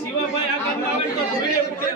શિવાભાઈ આ કામ આવે તો ભીડે ઉઠે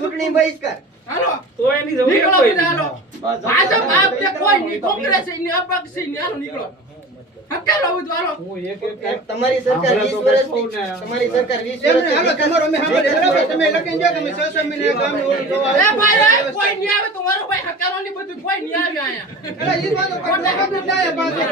ચૂંટણી બહિષ્કાર હાલો તો એની જરૂર કોઈ હાલો ભાજપ આપ કે કોઈ નહીં કોંગ્રેસ ની અપક્ષ ની હાલો નીકળો હકેલો ઉતો હાલો તમારી સરકાર 20 વર્ષની તમારી સરકાર 20 વર્ષની હાલો તમારો અમે સાંભળે તમે લખીને જો તમે 6 મહિને ગામ નું જોવા એ ભાઈ કોઈ નહીં આવે તો મારો ભાઈ હકેલો ની બધું કોઈ નહીં આવે આયા એટલે ઈ વાતો કોને બધું જાય પાછો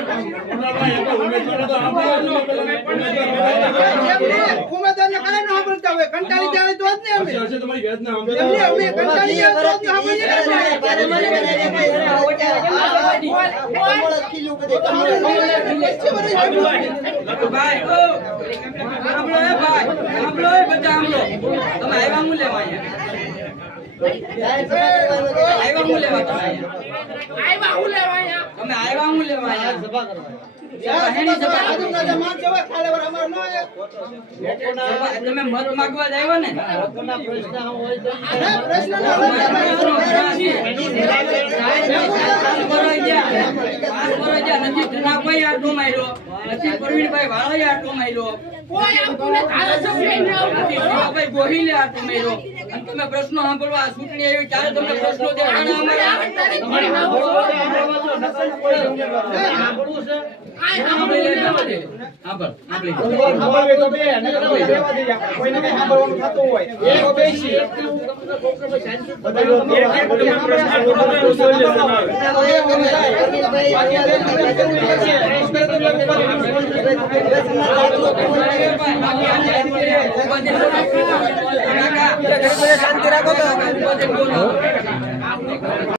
ઉમેદવાર ને કાઈ ન સાંભળતા હોય કંટાળી જાય તો જ ને અમે તમારી વ્યાજ ના સાંભળે અમે કંટાળી જાય તો જ સાંભળીએ તમે મત માંગવા આવ્યા ને નથી ધનાભાઈ આટો માર્યો નથી પ્રવીણભાઈ વાળાએ આટો માર્યો કોઈ આપણને ધારાસભ્ય ન આવતી ભાઈ ગોહિલે આટો માર્યો અને તમે પ્રશ્નો સાંભળવા આ ચૂંટણી આવી ત્યારે તમને પ્રશ્નો દેવાના અમારે શાંતિ રાખો.